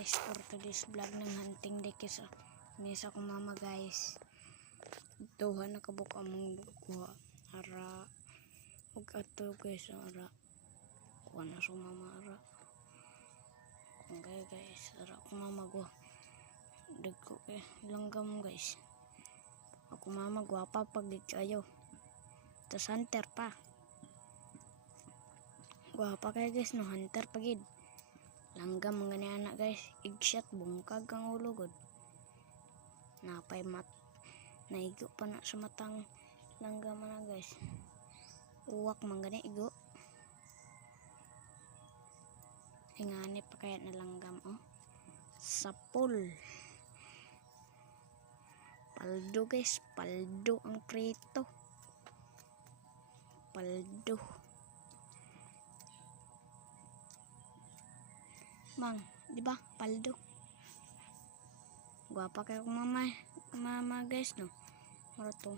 guys, for today's vlog ng hunting deck is misa ko mama guys. Duha na kabuk among kuha ara ug ato guys ara kuha na so mama ara okay guys ara ko mama go dagko langgam guys. Ako mama gwapa pag di kayo tas hunter pa gwapa kayo guys no, hunter pagid langgam mga ni anak guys, igshot bungkag kang ulo god napay mat naigo pa na sa matang langgam na guys, uwak man gani igo ingani pa kaya na langgam oh sapul paldo guys, paldo ang prito paldo mang, di ba? Paldo. Gwapa kayo mama guys no. Mara to.